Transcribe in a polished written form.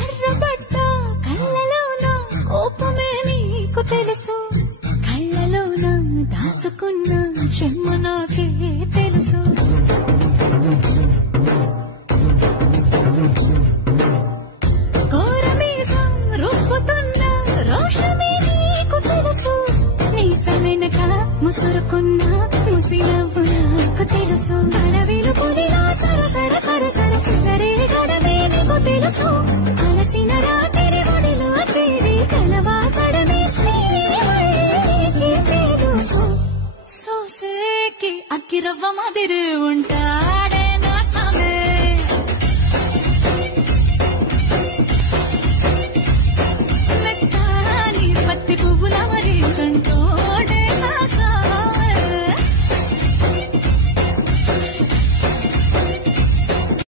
ఎర్రబడ్డ కళ్ళలోన కోపమే నీకు తెలుసు, కళ్ళలోన దాచుకున్న చెమ్మ నాకే తెలుసు. కోరమీసం రుబ్బుతున్న రోషమే నీకు తెలుసు, నీసమెనక ముసురుకున్న ముసినవ్వు నాకు తెలుసు. అడవిలు పులిలా సరసర సరసర చిల్లరే గడమే నీకు తెలుసు.